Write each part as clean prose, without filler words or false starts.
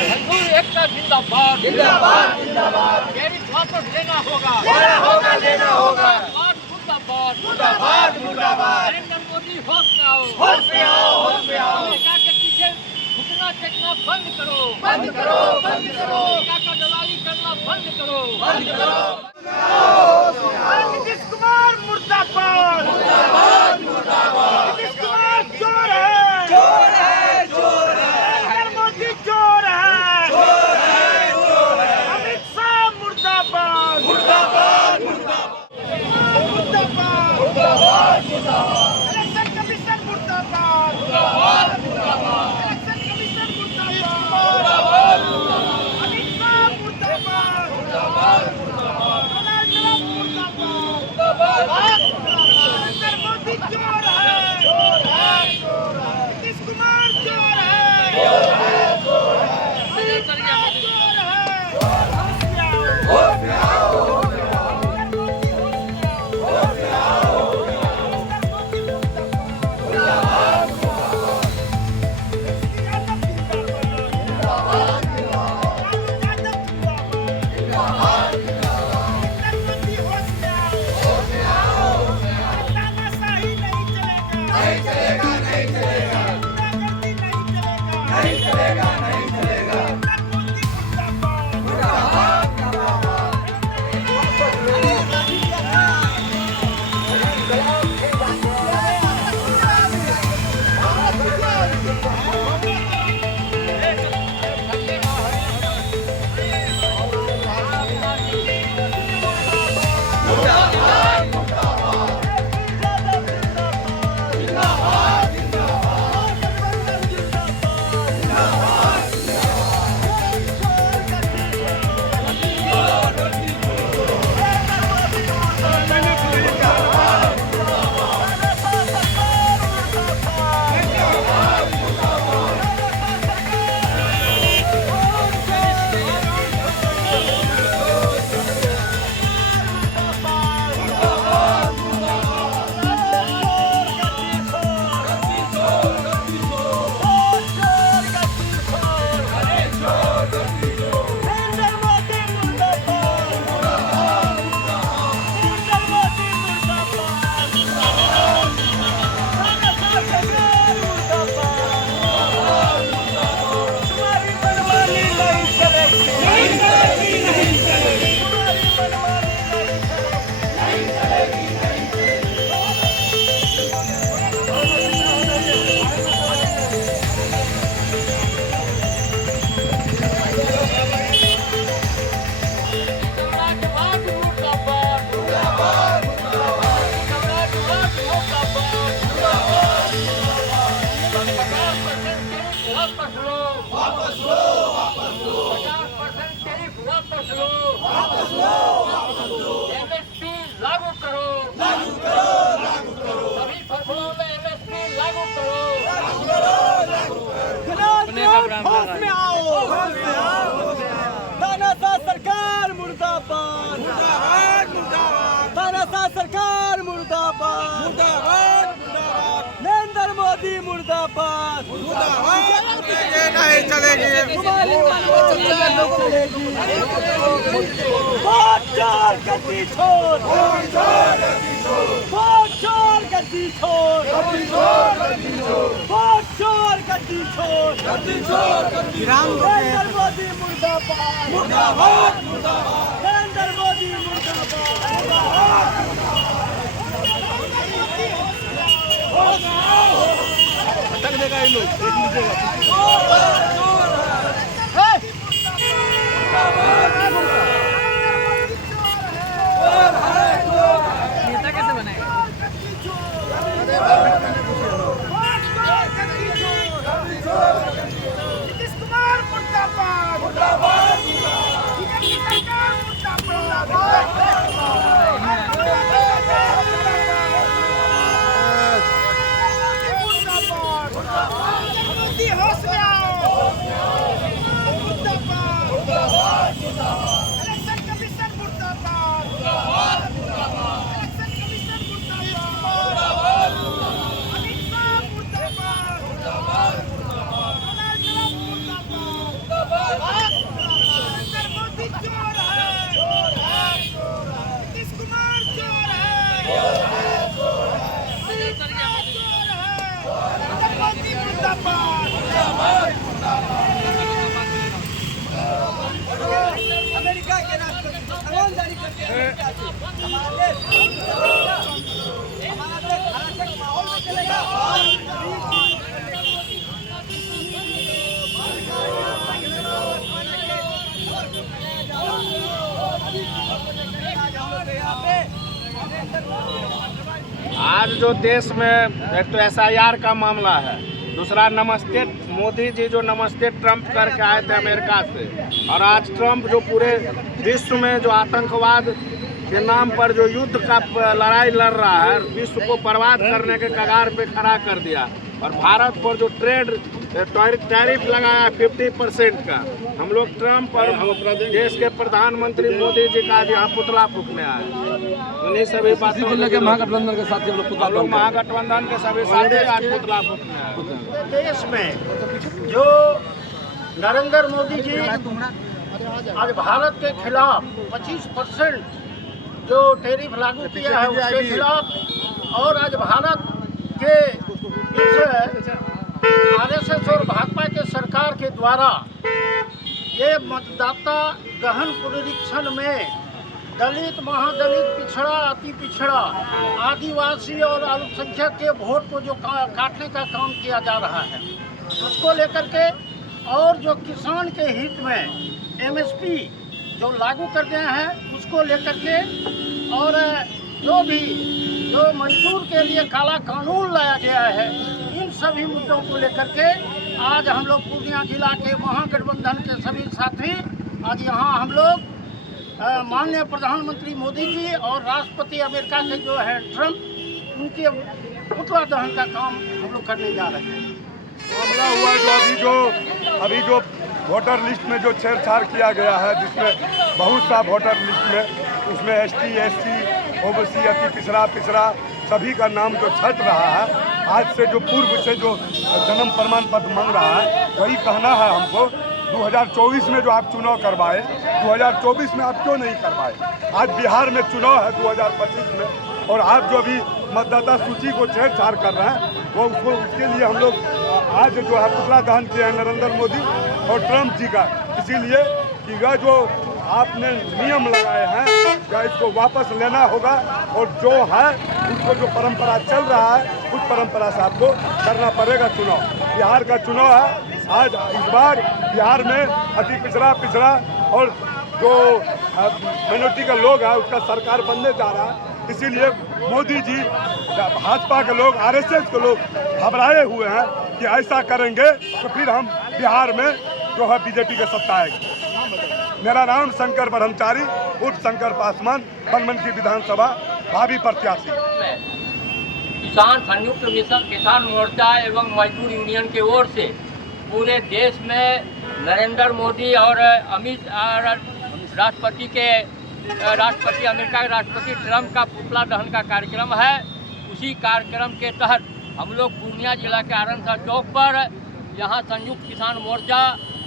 मजदूर एकता जिंदाबाद जिंदाबाद जिंदाबाद। टैरिफ वापस लेना होगा लेना होगा। मुर्दाबाद मुर्दाबाद मुर्दाबाद। नरेंद्र मोदी होश में आओ होश में आओ होश में आओ। अमेरिका के पीछे घुटना टेकना बंद करो बंद करो बंद करो। अमेरिका का दलाली करना बंद करो बंद करो। नीतीश कुमार मुर्दाबाद मुर्दाबाद मुर्दाबाद। नीतीश कुमार चोर है चोर है चोर है नरेंद्र मोदी चोर है चोर है चोर है। अमित शाह मुर्दाबाद मुर्दाबाद मुर्दाबाद मुर्दाबाद मुर्दाबाद मुर्दाबाद। इलेक्शन कमीशन मुर्दाबाद मुर्दाबाद मुर्दाबाद इलेक्शन कमीशन मुर्दाबाद मुर्दाबाद मुर्दाबाद अमित शाह मुर्दाबाद मुर्दाबाद मुर्दाबाद डोनाल्ड ट्रंप मुर्दाबाद मुर्दाबाद। नरेंद्र मोदी चोर है चोर है चोर है नीतीश कुमार चोर है चोर है चोर है। अमित शाह चोर है होश में आओ होश में आओ। नहीं चलेगा नहीं चलेगा नहीं चलेगा नहीं चलेगा। मुर्दाबाद मुर्दाबाद। मुर्दाबाद मुर्दाबाद। जिंदाबाद जिंदाबाद। वापस लो वापस लो। 50% टैरिफ वापस लो वापस लो वापस लो। एमएसपी लागू करो लागू करो लागू करो। सभी फसलों में एमएसपी लागू करो लागू करो लागू करो। होश में आओ तानाशाह सरकार मुर्दाबाद मुर्दाबाद मुर्दाबाद तानाशाह सरकार मुर्दाबाद मुर्दाबाद मुर्दाबाद नरेंद्र मोदी मुर्दाबाद मुर्दाबाद। चलेगी नहीं चलेगी। वोट चोर गद्दी छोड़ वोट चोर गद्दी छोड़। वोट चोर गद्दी छोड़ गद्दी छोड़ गद्दी छोड़। वोट चोर गद्दी छोड़ गद्दी छोड़ गद्दी छोड़। नरेंद्र मोदी मुर्दाबाद मुर्दाबाद मुर्दाबाद। नरेंद्र मोदी मुर्दाबाद अटक देगा ये लोग। नेता कैसे बनेगा नीतीश कुमार मुर्दाबाद मुर्दाबाद बीजेपी सरकार मुर्दाबाद मोदी होश में आओ आज जो देश में एक तो SIR का मामला है, दूसरा नमस्ते मोदी जी जो नमस्ते ट्रंप करके आए थे अमेरिका से, और आज ट्रंप जो पूरे विश्व में जो आतंकवाद के नाम पर जो युद्ध का लड़ाई लड़ रहा है, विश्व को बर्बाद करने के कगार पे खड़ा कर दिया। और भारत पर जो टैरिफ लगाया 50% का, हम लोग ट्रंप और देश के प्रधानमंत्री मोदी जी का आज यहाँ पुतला फूकने आए। उन्हीं सभी बातों को लेकर महागठबंधन के साथ हम लोग महागठबंधन के सभी साथी आज पुतला फूकने आए। देश में जो नरेंद्र मोदी जी आज भारत के खिलाफ 25% जो टैरिफ लागू किया है उसके खिलाफ, और आज भारत के RSS और भाजपा के सरकार के द्वारा ये मतदाता गहन पुनरीक्षण में दलित, महादलित, पिछड़ा, अति पिछड़ा, आदिवासी और अल्पसंख्यक के वोट को जो काटने का काम किया जा रहा है, उसको लेकर के, और जो किसान के हित में MSP जो लागू कर दिए हैं उसको लेकर के, और जो मजदूर के लिए काला कानून लाया गया है, इन सभी मुद्दों को लेकर के आज हम लोग पूर्णिया जिला के महागठबंधन के सभी साथी आज यहाँ हम लोग माननीय प्रधानमंत्री मोदी जी और राष्ट्रपति अमेरिका के जो है ट्रंप, उनके पुतला दहन का काम हम लोग करने जा रहे हैं। मामला हुआ जो अभी जो वोटर लिस्ट में जो छेड़छाड़ किया गया है, जिसमें बहुत सा वोटर लिस्ट में उसमें ST, SC, OBC, अति पिछड़ा सभी का नाम जो छट रहा है, आज से जो पूर्व से जो जन्म प्रमाण पत्र मांग रहा है, वही कहना है हमको 2024 में जो आप चुनाव करवाए, 2024 में आप क्यों नहीं करवाए? आज बिहार में चुनाव है 2025 में, और आप जो भी मतदाता सूची को छेड़छाड़ कर रहे हैं, वो उसके लिए हम लोग आज जो है पुतला दहन किया है नरेंद्र मोदी और ट्रंप जी का, इसीलिए कि वह जो आपने नियम लगाए हैं क्या इसको वापस लेना होगा, और जो है उसको जो परंपरा चल रहा है उस परंपरा से आपको करना पड़ेगा। चुनाव बिहार का चुनाव है, आज इस बार बिहार में अति पिछड़ा और जो माइनॉरिटी का लोग है उसका सरकार बनने जा रहा है, इसीलिए मोदी जी, भाजपा के लोग, RSS के लोग घबराए हुए हैं कि ऐसा करेंगे तो फिर हम बिहार में जो है BJP के सत्ता आएगी। मेरा नाम शंकर ब्रह्मचारी उर्फ शंकर पासवान, बनमनखी विधानसभा भावी प्रत्याशी। किसान संयुक्त मिशन किसान मोर्चा एवं मजदूर यूनियन की ओर से पूरे देश में नरेंद्र मोदी और अमित राष्ट्रपति अमेरिका के राष्ट्रपति ट्रंप का पुतला दहन का कार्यक्रम है। उसी कार्यक्रम के तहत हम लोग पूर्णिया जिला के आरनसर चौक पर यहाँ संयुक्त किसान मोर्चा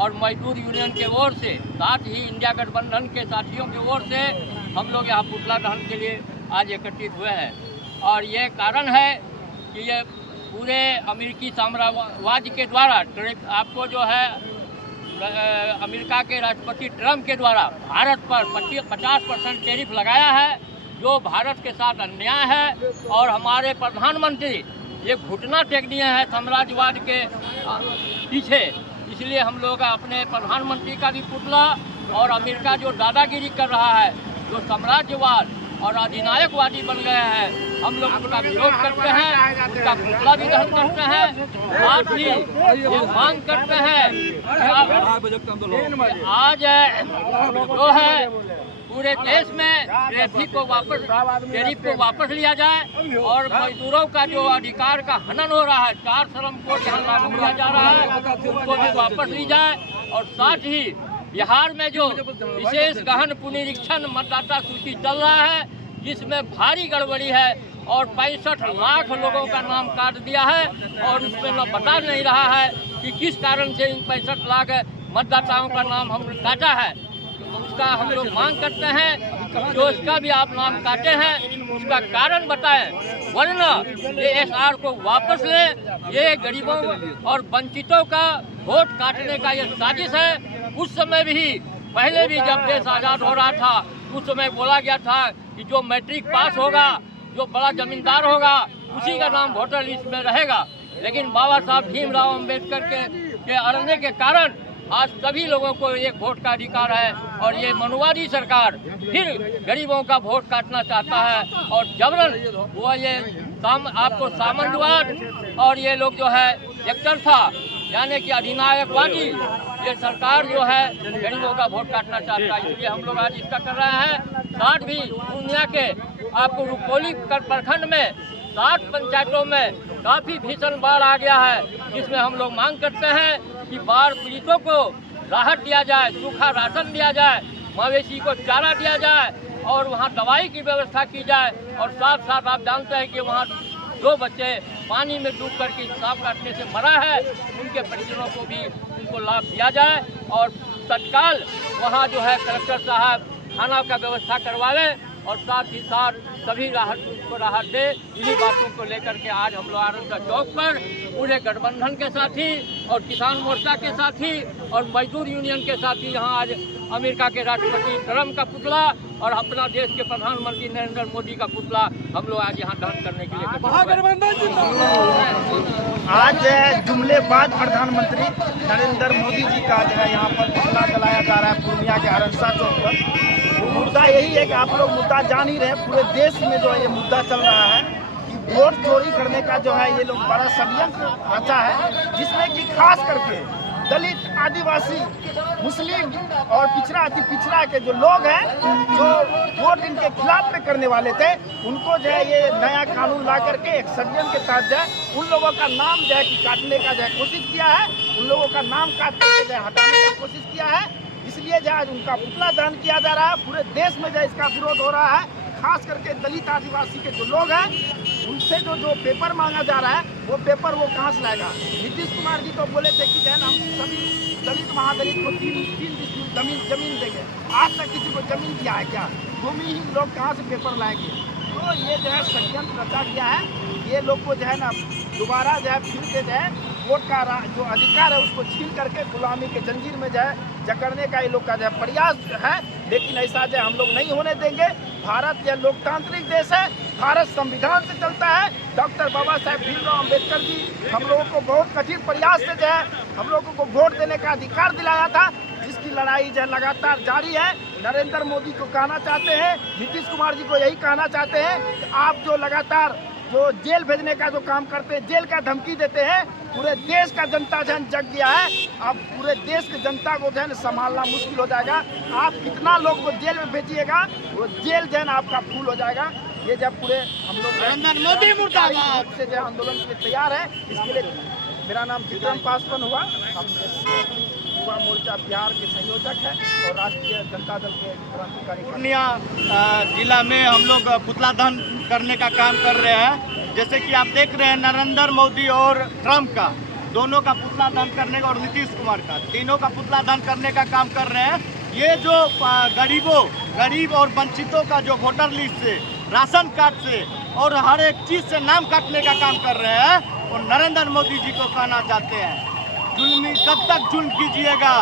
और मजदूर यूनियन के ओर से, साथ ही इंडिया गठबंधन के साथियों की ओर से हम लोग यहाँ पुतला दहन के लिए आज एकत्रित हुए हैं। और ये कारण है कि ये पूरे अमेरिकी साम्राज्यवाद के द्वारा आपको जो है अमेरिका के राष्ट्रपति ट्रंप के द्वारा भारत पर 50% टैरिफ लगाया है, जो भारत के साथ अन्याय है। और हमारे प्रधानमंत्री ये घुटना टेक दिए हैं साम्राज्यवाद के पीछे, इसलिए हम लोग अपने प्रधानमंत्री का भी पुतला और अमेरिका जो दादागिरी कर रहा है, जो साम्राज्यवाद और अधिनायकवादी बन गए हैं, हम लोग उसका विरोध करते हैं, उसका पुतला भी दहन करते हैं। साथ ही ये मांग करते हैं आज जो है पूरे देश में टैरिफ को वापस लिया जाए और मजदूरों का जो अधिकार का हनन हो रहा है, 4 श्रम कोड यहाँ लागू किया जा रहा है, उसको भी वापस ली जाए। और साथ ही बिहार में जो विशेष गहन पुनरीक्षण मतदाता सूची चल रहा है, जिसमें भारी गड़बड़ी है और 65 लाख लोगों का नाम काट दिया है, और उसमें न बता नहीं रहा है कि किस कारण से इन 65 लाख मतदाताओं का नाम हम काटा है। तो उसका हम लोग मांग करते हैं, जो इसका भी आप नाम काटे हैं उसका कारण बताएं, वरना ये SR को वापस लें। ये गरीबों और वंचितों का वोट काटने का ये साजिश है। उस समय भी, पहले भी जब देश आज़ाद हो रहा था, उस समय बोला गया था कि जो मैट्रिक पास होगा, जो बड़ा जमींदार होगा, उसी का नाम वोटर लिस्ट में रहेगा। लेकिन बाबा साहब भीमराव अंबेडकर के अड़ने के कारण आज सभी लोगों को एक वोट का अधिकार है और ये मनुवादी सरकार फिर गरीबों का वोट काटना चाहता है और जबरन वो ये आपको सामंतवाद और ये लोग जो है एक तरफा यानी कि अधिनायकवादी ये सरकार जो है गरीबों का वोट काटना चाहता है। इसलिए हम लोग आज इसका कर रहे हैं। साथ भी पूर्णिया के आपको रुपौली प्रखंड में 7 पंचायतों में काफ़ी भीषण बाढ़ आ गया है, जिसमें हम लोग मांग करते हैं कि बाढ़ पीड़ितों को राहत दिया जाए, सूखा राशन दिया जाए, मवेशी को चारा दिया जाए और वहाँ दवाई की व्यवस्था की जाए। और साथ साथ आप जानते हैं कि वहाँ 2 बच्चे पानी में डूब करके सांप काटने से मरा है, उनके परिजनों को भी उनको लाभ दिया जाए और तत्काल वहाँ जो है कलेक्टर साहब खाना का व्यवस्था करवाएं और साथ ही साथ सभी उसको राहत दे। इन्हीं बातों को लेकर के आज हम लोग आनंद चौक पर पूरे गठबंधन के साथी और किसान मोर्चा के साथी और मजदूर यूनियन के साथी यहाँ आज अमेरिका के राष्ट्रपति ट्रम्प का पुतला और अपना देश के प्रधानमंत्री नरेंद्र मोदी का पुतला हम लोग आज यहाँ दहन करने के लिए आज जुमलेबाज प्रधानमंत्री नरेंद्र मोदी जी का जो है यहाँ पर पुतला जलाया जा रहा है पूर्णिया के अरनसा चौक पर। मुद्दा यही है कि आप लोग मुद्दा जान ही रहे, पूरे देश में जो है ये मुद्दा चल रहा है कि वोट चोरी करने का जो है ये लोग बड़ा षड्यंत्र रचा है, जिसमें कि खास करके दलित, आदिवासी, मुस्लिम और पिछड़ा अति पिछड़ा के जो लोग हैं जो वोट इनके खिलाफ में करने वाले थे, उनको जो है ये नया कानून ला करके एक षड्यंत्र के तहत जो है उन लोगों का नाम जो है कि काटने का जो है कोशिश किया है, उन लोगों का नाम काट करके जो है हटाने का कोशिश किया है। इसलिए जो आज उनका पुतला दहन किया जा रहा है। पूरे देश में जो इसका विरोध हो रहा है। खास करके दलित आदिवासी के जो लोग हैं उनसे जो पेपर मांगा जा रहा है वो पेपर वो कहाँ से लाएगा। नीतीश कुमार जी तो बोले थे कि जो है ना हम सभी दलित महादलित को 3 जमीन देंगे। आज तक किसी को जमीन दिया है क्या? भूमिहीन लोग कहाँ से पेपर लाएंगे? तो ये जो है षड्यंत्र रचा गया है। ये लोग को जो है ना दोबारा जो है फिर से जो है वोट का जो अधिकार है उसको छीन करके गुलामी के जंजीर में जो है जकड़ने का ये लोग का जो है प्रयास है। लेकिन ऐसा जो हम लोग नहीं होने देंगे। भारत यह लोकतांत्रिक देश है, भारत संविधान से चलता है। डॉक्टर बाबा साहेब भीमराव अम्बेडकर जी हम लोगों को बहुत कठिन प्रयास से जो है हम लोगों को वोट देने का अधिकार दिलाया था, जिसकी लड़ाई जो है लगातार जारी है। नरेंद्र मोदी को कहना चाहते हैं, नीतीश कुमार जी को यही कहना चाहते हैं कि आप जो लगातार जो जेल भेजने का जो काम करते हैं, जेल का धमकी देते हैं, पूरे देश का जनता जो है जग गया है। अब पूरे देश की जनता को जो है संभालना मुश्किल हो जाएगा। आप कितना लोग को जेल में भेजिएगा, वो जेल जो है आपका फूल हो जाएगा। ये जब पूरे हम लोग नरेंद्र मोदी मुर्दाबाद से जो आंदोलन के लिए तैयार है। इसके लिए मेरा नाम विक्रम पासवान हुआ, हम युवा मोर्चा बिहार के संयोजक हैं और राष्ट्रीय जनता दल के क्रांतिकारी। पूर्णिया जिला में हम लोग पुतला दहन करने का काम कर रहे हैं। जैसे कि आप देख रहे हैं नरेंद्र मोदी और ट्रम्प का दोनों का पुतला दहन करने का और नीतीश कुमार का तीनों का पुतला दहन करने का काम कर रहे हैं। ये जो गरीब और वंचितों का जो वोटर लिस्ट से, राशन कार्ड से और हर एक चीज़ से नाम काटने का काम कर रहे हैं और नरेंद्र मोदी जी को कहना चाहते हैं जुल्मी कब तक जुल्म कीजिएगा।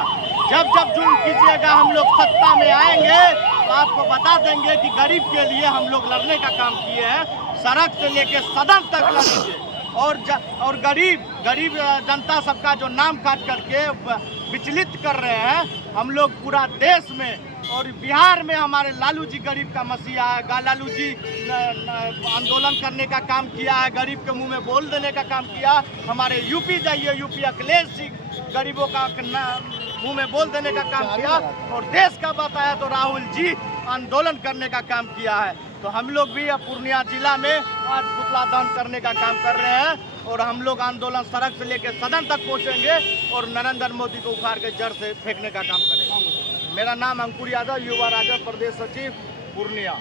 जब जुल्म कीजिएगा हम लोग सत्ता में आएंगे तो आपको बता देंगे कि गरीब के लिए हम लोग लड़ने का काम किए हैं। सड़क से लेके सदन तक लड़ेंगे और गरीब जनता सबका जो नाम काट करके विचलित कर रहे हैं हम लोग पूरा देश में। और बिहार में हमारे लालू जी गरीब का मसीहा है। लालू जी आंदोलन करने का काम किया है, गरीब के मुंह में बोल देने का काम किया। हमारे यूपी जाइए, यूपी अखिलेश जी गरीबों का मुंह में बोल देने का काम किया। और देश का बताया तो राहुल जी आंदोलन करने का काम किया है। तो हम लोग भी पूर्णिया जिला में आज पुतला दहन करने का काम कर रहे हैं और हम लोग आंदोलन सड़क से लेकर सदन तक पहुंचेंगे और नरेंद्र मोदी को उखाड़ के जड़ से फेंकने का काम करेंगे। मेरा नाम अंकुर यादव, युवा राजद प्रदेश सचिव पूर्णिया।